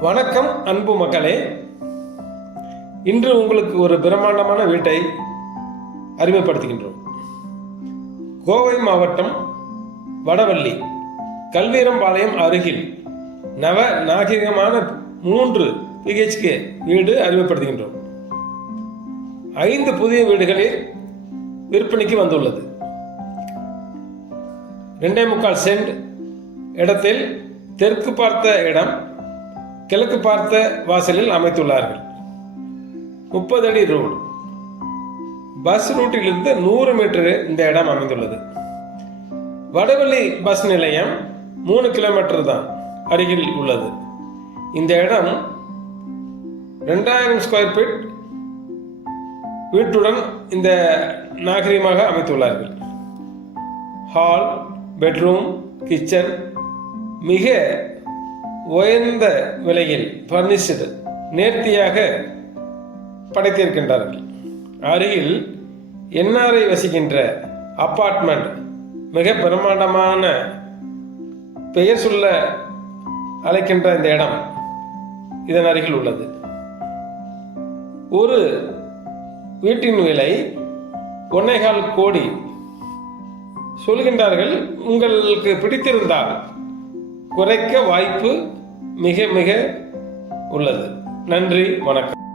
வணக்கம் அன்பு மக்களே. இன்று உங்களுக்கு ஒரு பிரம்மாண்டமான வீட்டை அறிமுகப்படுத்துகின்றோம். கோவை மாவட்டம் வடவள்ளி கல்வீரம்பாளையம் அருகில் நவ நாகரிகமான மூன்று பிஹெச்கே வீடு அறிமுகப்படுத்துகின்றோம். ஐந்து புதிய வீடுகளில் விற்பனைக்கு வந்துள்ளது. ரெண்டே முக்கால் சென்ட் இடத்தில் தெற்கு பார்த்த இடம் கிழக்கு பார்த்த வாசலில் அமைத்துள்ளார்கள். முப்பது அடி ரோடு. பஸ் ரூட்டிலிருந்து நூறு மீட்டர் இந்த இடம் அமைந்துள்ளது. வடவள்ளி பஸ் நிலையம் மூணு கிலோமீட்டர் தான் அருகில் உள்ளது. இந்த இடம் ரெண்டாயிரம் ஸ்கொயர் ஃபீட் வீட்டுடன் இந்த நாகரிகமாக அமைத்துள்ளார்கள். ஹால் பெட்ரூம் கிச்சன் மிக உயர்ந்த விலையில் பர்னிஷ்டு நேர்த்தியாக படைத்திருக்கின்றார்கள். அருகில் என்ஆர்ஐ வசிக்கின்ற அப்பார்ட்மெண்ட் மிக பிரம்மாண்டமான பெயர் சொல்ல அழைக்கின்ற இந்த இடம் இதன் அருகில் உள்ளது. ஒரு வீட்டின் விலை ஒன்னேகால் கோடி சொல்கின்றார்கள். உங்களுக்கு பிடித்திருந்தால் குறைக்க வாய்ப்பு மிக மிக உள்ளது. நன்றி வணக்கம்.